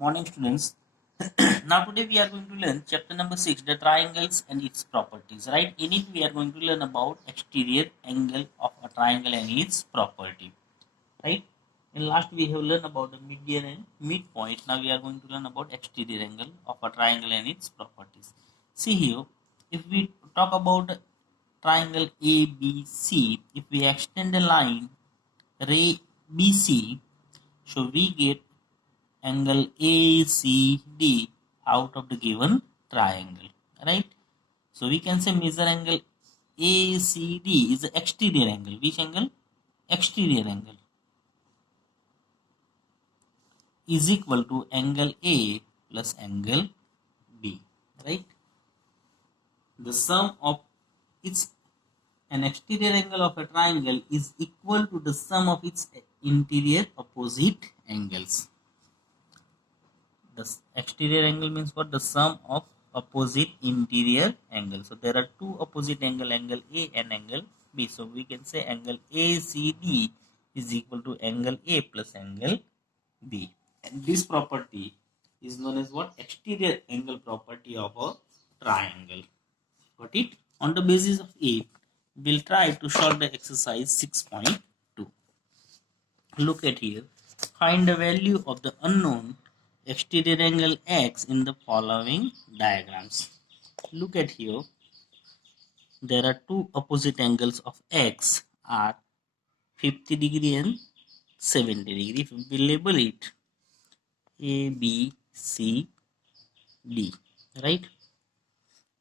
Morning, students. Now today we are going to learn chapter number 6, the triangles and its properties. Right? In it we are going to learn about exterior angle of a triangle and its property. Right? In last we have learned about the median and midpoint. Now we are going to learn about exterior angle of a triangle and its properties. See here, if we talk about the triangle ABC, if we extend the line ray BC, so we get angle ACD out of the given triangle, right? So we can say measure angle ACD is the exterior angle. Which angle? Exterior angle is equal to angle A plus angle B, right? The sum of its an exterior angle of a triangle is equal to the sum of its interior opposite angles. The exterior angle means what? The sum of opposite interior angle. So there are two opposite angle, angle A and angle B. So we can say angle ACD is equal to angle A plus angle B. And this property is known as what? Exterior angle property of a triangle. Got it? On the basis of it, we'll try to solve the exercise 6.2. Look at here. Find the value of the unknown exterior angle x in the following diagrams. Look at here. There are two opposite angles of x are 50 degree and 70 degree. If we label it A, B, C, D, right?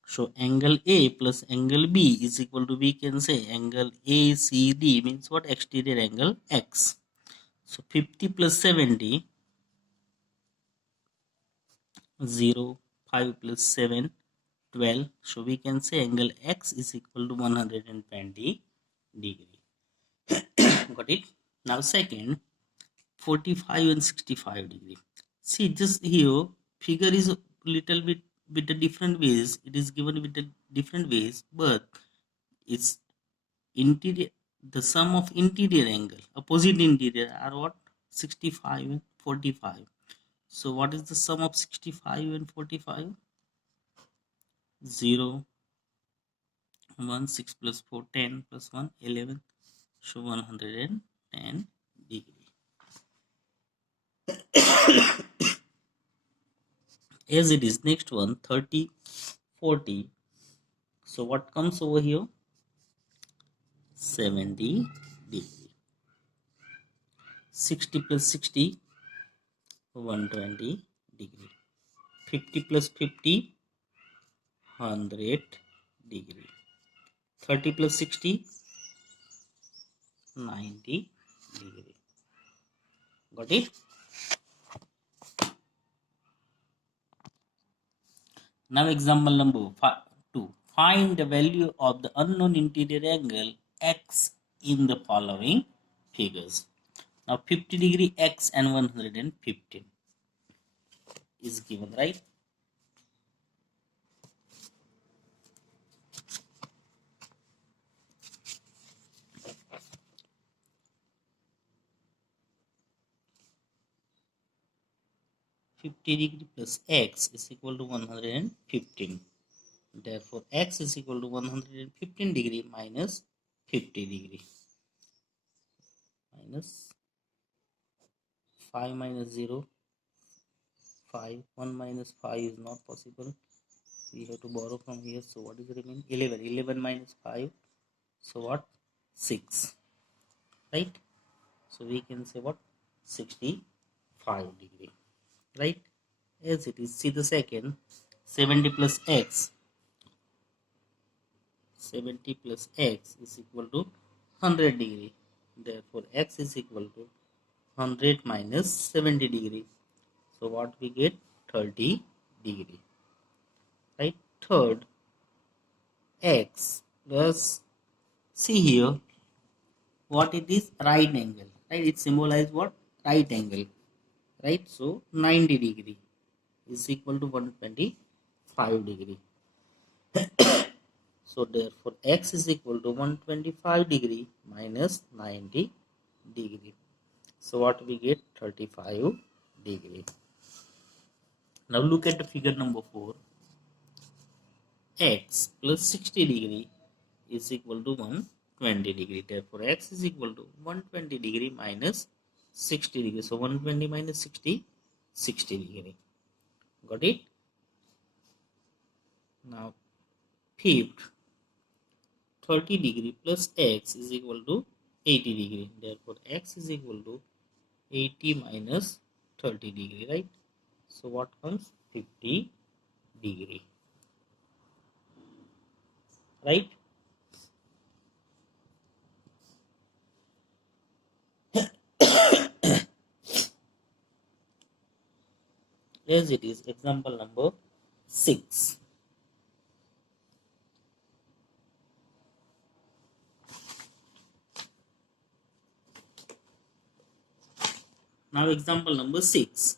So angle A plus angle B is equal to, we can say angle ACD means what? Exterior angle x. So 50 plus 70, 0, 5 plus 7, 12. So we can say angle x is equal to 120 degree. Got it? Now second, 45 and 65 degree. See, just here figure is a little bit with the different ways. It is given with the different ways, but it's interior. The sum of interior angle, opposite interior, are what? 65 and 45. So what is the sum of 65 and 45? 0, 1, 6 plus 4, 10 plus 1, 11. So 110 degree. As it is, next one, 30, 40. So what comes over here? 70 degree. 60 plus 60, 120 degree. 50 plus 50, 100 degree. 30 plus 60, 90 degree. Got it? Now example number 2. Find the value of the unknown interior angle x in the following figures. Now 50 degree x and 115 is given, right? (50 degree plus x is equal to 115). Therefore, x is equal to 115 degree minus 50 degree. Minus 5 minus 0, 5. 1 minus 5 is not possible. We have to borrow from here. So what is the remaining? 11. 11 minus 5. So what? 6. Right? So we can say what? 65 degree. Right? As it is. See the second. 70 plus x. 70 plus x is equal to 100 degree. Therefore, x is equal to 100 minus 70 degree. So what we get? 30 degree. Right? Third, x plus, see here what it is? Right angle. Right? It symbolizes what? Right angle. Right? So 90 degree is equal to 125 degree. So therefore x is equal to 125 degree minus 90 degree. So what we get? 35 degree. Now look at the figure number 4. X plus 60 degree is equal to 120 degree. Therefore, x is equal to 120 degree minus 60 degree. So 120 minus 60, 60 degree. Got it? Now fifth, 30 degree plus x is equal to 80 degree. Therefore, x is equal to 80 minus 30 degree, right? So what comes? 50 degree, right? As it is, example number 6. Now example number 6.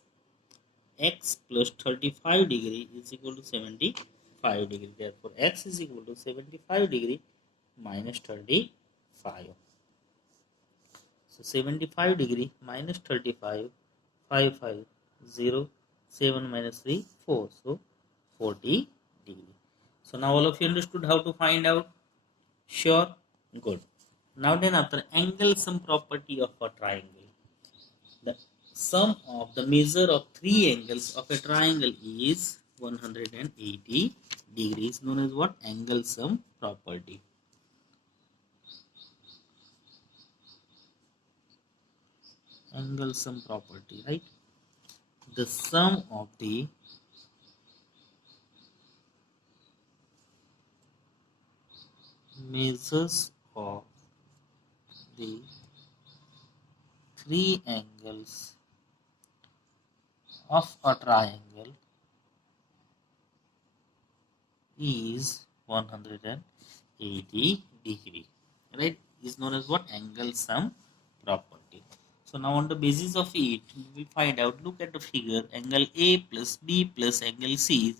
X plus 35 degree is equal to 75 degree. Therefore, x is equal to 75 degree minus 35. So 75 degree minus 35, 5, 5, 0, 7 minus 3, 4. So 40 degree. So now all of you understood how to find out? Sure? Good. Now then, after angle sum property of a triangle. The sum of the measure of three angles of a triangle is 180 degrees, known as what? Angle sum property. Angle sum property, right? The sum of the measures of the three angles of a triangle is 180 degree, right? Is known as what? Angle sum property. So now on the basis of it, we find out, look at the figure, angle A plus B plus angle C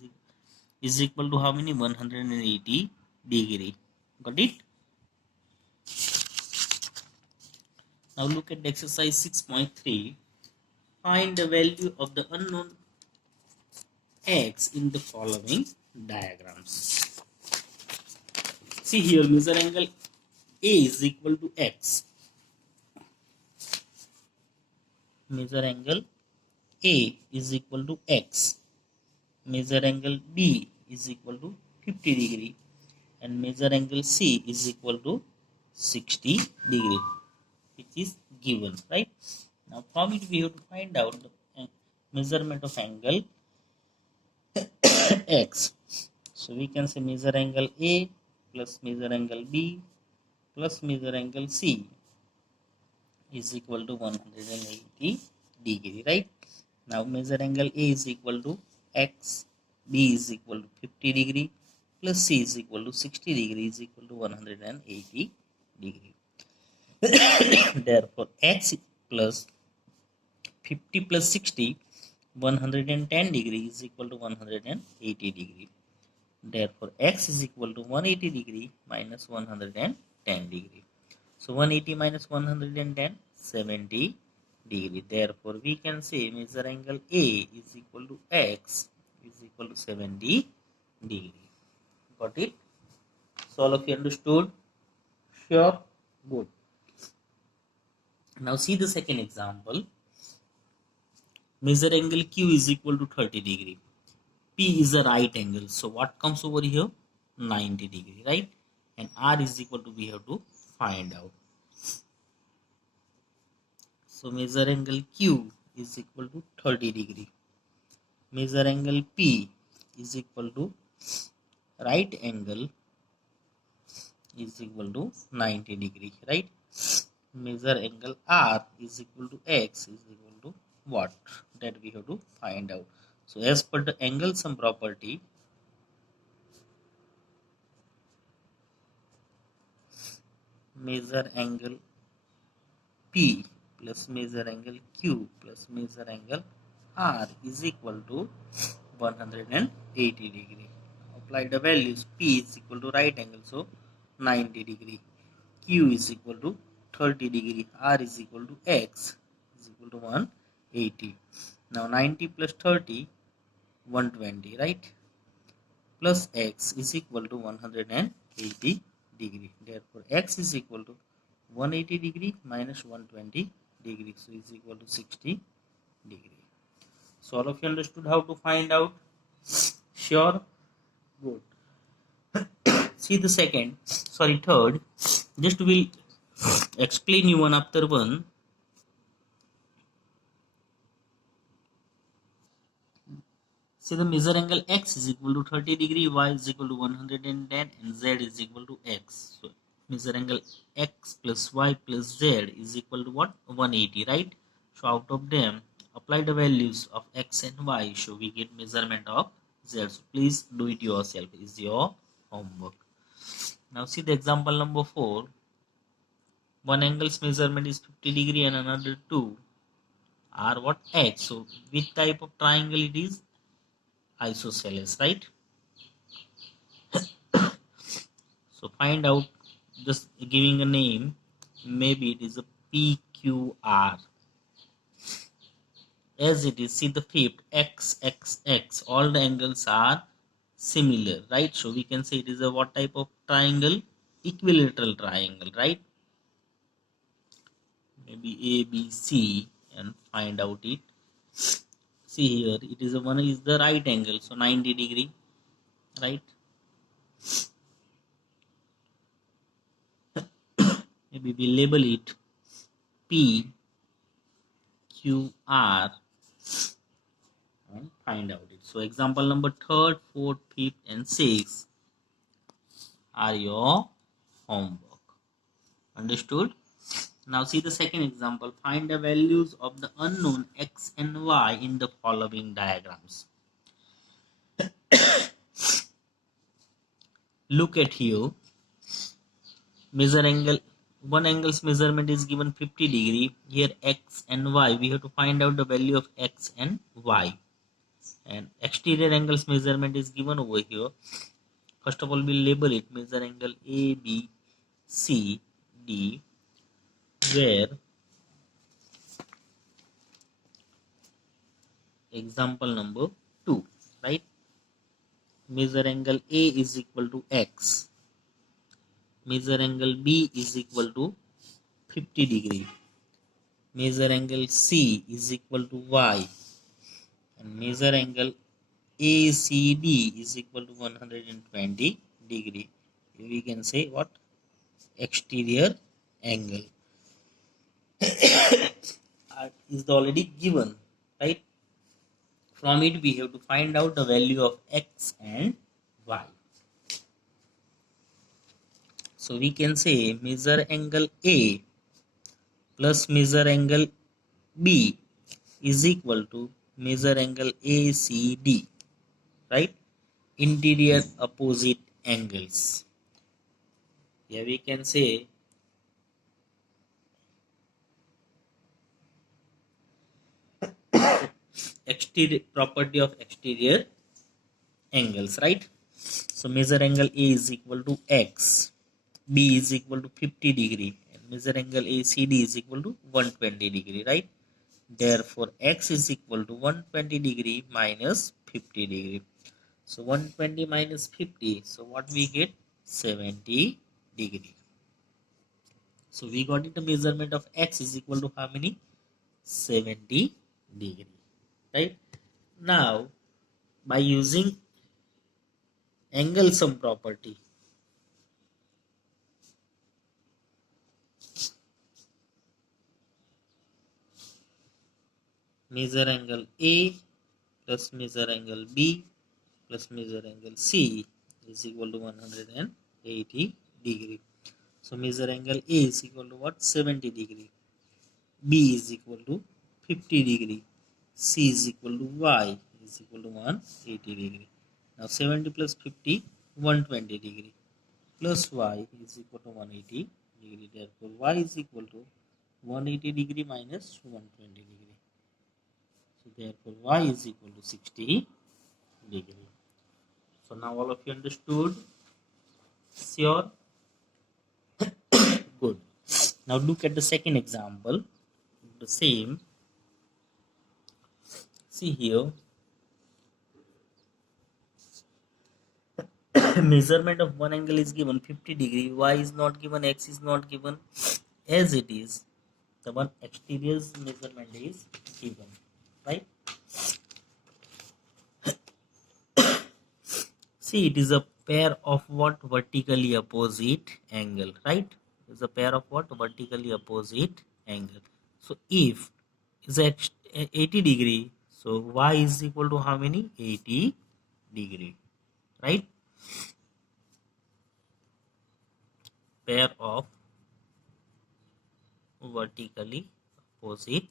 is equal to how many? 180 degree. Got it? Now look at the exercise 6.3. Find the value of the unknown x in the following diagrams. See here, measure angle A is equal to x. Measure angle A is equal to x. Measure angle B is equal to 50 degree. And measure angle C is equal to 60 degree, which is given, right? Now from it we have to find out the measurement of angle x. So we can say measure angle A plus measure angle B plus measure angle C is equal to 180 degree, right? Now measure angle A is equal to x, B is equal to 50 degree plus C is equal to 60 degree is equal to 180 degree. Therefore, x plus 50 plus 60, 110 degree is equal to 180 degree. Therefore, x is equal to 180 degree minus 110 degree. So 180 minus 110, 70 degree. Therefore, we can say measure angle A is equal to x is equal to 70 degree. Got it? So all of you understood? Sure? Good. Now see the second example. Measure angle Q is equal to 30 degree. P is a right angle. So what comes over here? 90 degree, right? And R is equal to, we have to find out. So measure angle Q is equal to 30 degree. Measure angle P is equal to right angle is equal to 90 degree, right? Measure angle R is equal to X is equal to what? That we have to find out. So as per the angle sum property, measure angle P plus measure angle Q plus measure angle R is equal to 180 degree. Apply the values. P is equal to right angle, so 90 degree. Q is equal to 30 degree. R is equal to X is equal to 180. Now 90 plus 30, 120, right? Plus x is equal to 180 degree. Therefore x is equal to 180 degree minus 120 degree, so is equal to 60 degree. So all of you understood how to find out? Sure? Good. See the third. Just will explain you one after one. See the measure angle x is equal to 30 degree, y is equal to 110, and z is equal to x. So measure angle x plus y plus z is equal to what? 180, right? So out of them, apply the values of x and y, so we get measurement of z. So please do it yourself, is your homework. Now see the example number 4. One angle's measurement is 50 degree and another 2 are what? X. So which type of triangle it is? Isosceles, right? So find out, just giving a name, maybe it is a PQR. As it is, see the fifth, XXX, all the angles are similar, right? So we can say it is a what type of triangle? Equilateral triangle, right? Maybe ABC, and find out it. See here, it is a one is the right angle, so 90 degree, right? Maybe we label it PQR and find out it. So example number 3rd, 4th, 5th, and 6th are your homework. Understood? Now see the second example. Find the values of the unknown x and y in the following diagrams. Look at here. Measure angle. One angle's measurement is given 50 degree. Here x and y. We have to find out the value of x and y. And exterior angle's measurement is given over here. First of all, we'll label it measure angle A, B, C, D, where example number 2, right? Measure angle A is equal to X. Measure angle B is equal to 50 degree. Measure angle C is equal to Y. And measure angle ACD is equal to 120 degree. We can say what? Exterior angle is already given, right? From it we have to find out the value of x and y. So we can say measure angle A plus measure angle B is equal to measure angle ACD, right? Interior opposite angles. Here we can say exterior property of exterior angles, right? So measure angle A is equal to x, B is equal to 50 degree, and measure angle ACD is equal to 120 degree, right? Therefore x is equal to 120 degree minus 50 degree. So 120 minus 50, so what we get? 70 degree. So we got it, the measurement of x is equal to how many? 70 degree, right? Now by using angle sum property, measure angle A plus measure angle B plus measure angle C is equal to 180 degree. So measure angle A is equal to what? 70 degree. B is equal to 50 degree. C is equal to Y is equal to 180 degree. Now 70 plus 50, 120 degree. Plus Y is equal to 180 degree. Therefore Y is equal to 180 degree minus 120 degree. So therefore Y is equal to 60 degree. So now all of you understood? Sure? Good. Now look at the second example. The same. See here. measurement of one angle is given 50 degree, y is not given, x is not given, as it is the one exterior's measurement is given, right? See, it is a pair of what? Vertically opposite angle, right? It's a pair of what? Vertically opposite angle. So if is 80 degree, so y is equal to how many? 80 degree, right? Pair of vertically opposite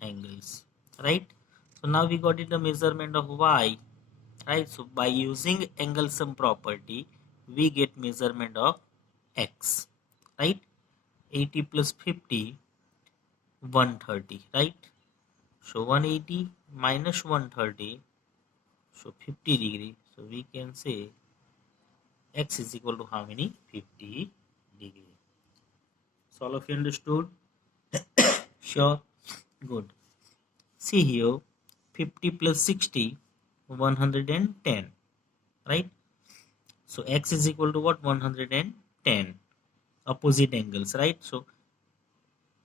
angles, right? So now we got it the measurement of y, right? So by using angle sum property, we get measurement of x, right? 80 plus 50, 130, right? So 180 minus 130, so 50 degree. So we can say x is equal to how many? 50 degree. So all of you understood? Sure. Good. See here, 50 plus 60, 110, right? So x is equal to what? 110. Opposite angles, right? So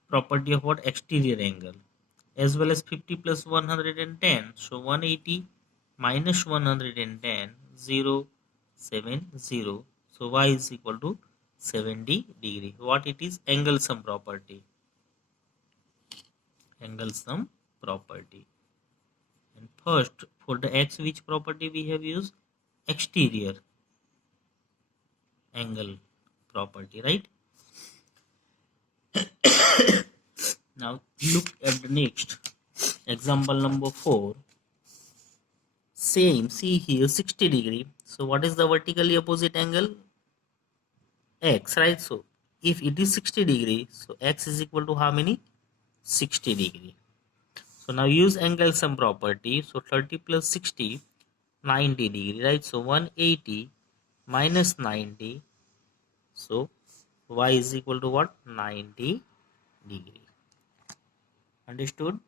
property of what? Exterior angle. As well as 50 plus 110. So 180 minus 110, 0, 7, 0. So y is equal to 70 degree. What it is? Angle sum property. Angle sum property. And first, for the x, which property we have used? Exterior angle property, right? Now look at the next example number 4. Same, see here 60 degree. So what is the vertically opposite angle? X, right? So if it is 60 degree, so x is equal to how many? 60 degree. So now use angle sum property. So 30 plus 60, 90 degree, right? So 180 minus 90, so y is equal to what? 90 degree. Understood?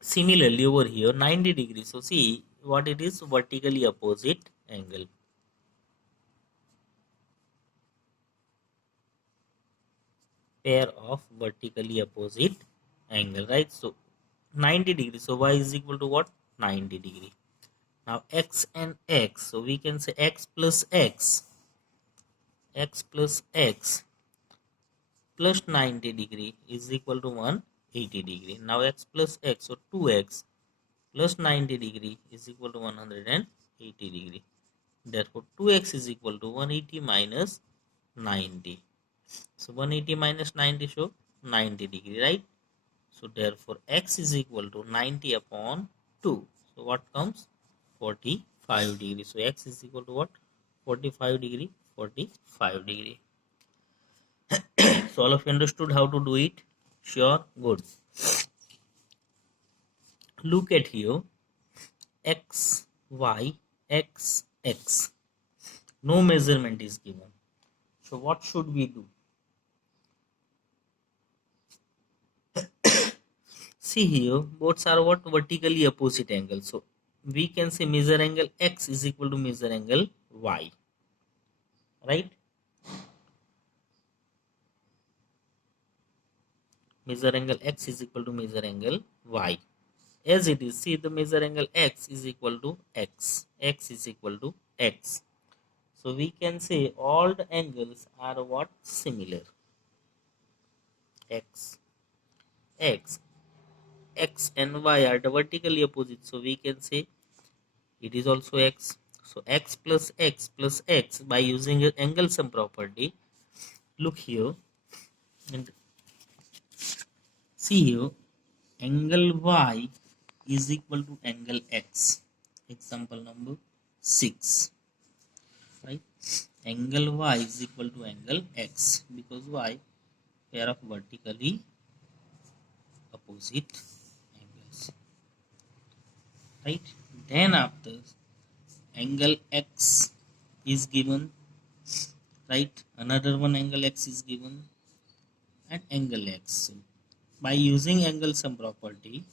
Similarly over here 90 degrees. So see what it is? Vertically opposite angle. Pair of vertically opposite angle, right? So 90 degrees. So y is equal to what? 90 degree. Now x and x. So we can say x plus x. X plus x plus 90 degree is equal to 180 degree. Now x plus x, so 2x plus 90 degree is equal to 180 degree. Therefore 2x is equal to 180 minus 90. So 180 minus 90, so 90 degree, right? So therefore x is equal to 90 upon 2. So what comes? 45 degree. So x is equal to what? 45 degree. 45 degree. So all of you understood how to do it? Sure. Good. Look at here. X, y, x, x. No measurement is given. So what should we do? See here, both are what? Vertically opposite angles. So we can say measure angle x is equal to measure angle y. Right? Measure angle x is equal to measure angle y. As it is, see the measure angle x is equal to x. X is equal to x. So we can say all the angles are what? Similar. X. X. X and y are the vertically opposite. So we can say it is also x. So x plus x by using an angle sum property. Look here and see here, angle y is equal to angle x. Example number 6. Right? Angle y is equal to angle x because y pair of vertically opposite angles. Right? Then after angle x is given, right? Another one angle x is given and angle x. By using angle sum property,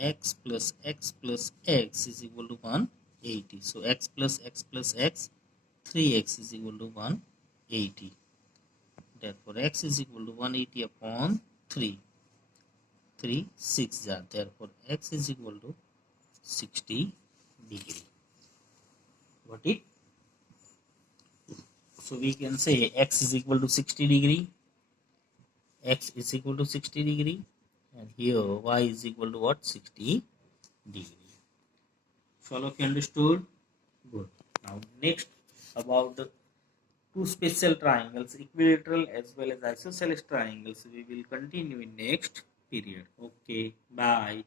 x plus x plus x is equal to 180. So x plus x, 3x is equal to 180. Therefore x is equal to 180 upon 3. 3 6 are. Therefore x is equal to 60 degree. Got it? So we can say x is equal to 60 degree. X is equal to 60 degree. And here y is equal to what? 60 degree. So all of you understood? Good. Now next about the two special triangles, equilateral as well as isosceles triangles, we will continue in next period. Okay, bye.